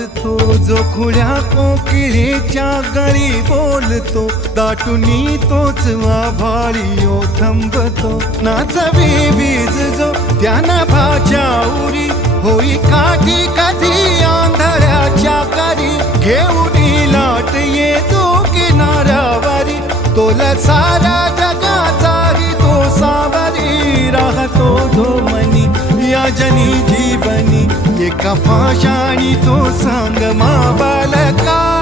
तो जो खुळ्या कोकिळेच्या गळी बोलतो, दाटुनी तोच आभाळी थांबतो. नाचवी वीज जो त्या नभाच्या उरी, होई काठी कधी आंधळ्याच्या करी. घेऊन लाट येतो किनाऱ्यावरी, तोला सारा जगाचाही तो सावरी. राहतो धोमनी या जनी जीवनी, एका पाशाणी तो सांग मा बालका.